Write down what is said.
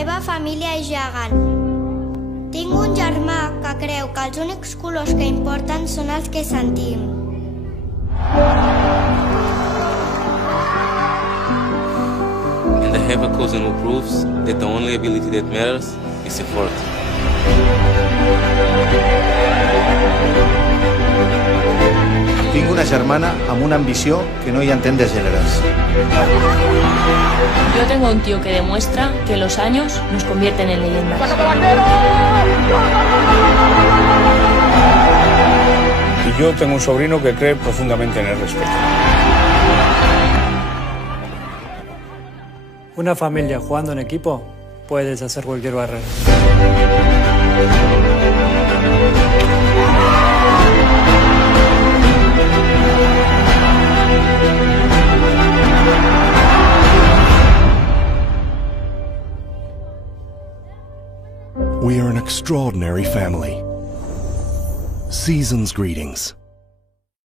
meva família és gegant. Tinc un germà que creu que els únics colors que importen són els que sentim. And I have a cousin who proves that the only ability that matters is effort. Tinc una germana amb una ambició que no hi entén de gèneres. Yo tengo un tío que demuestra que los años nos convierten en leyendas. Y yo tengo un sobrino que cree profundamente en el respeto. Una familia jugando en equipo puede deshacer cualquier barrera. We are an extraordinary family. Season's greetings.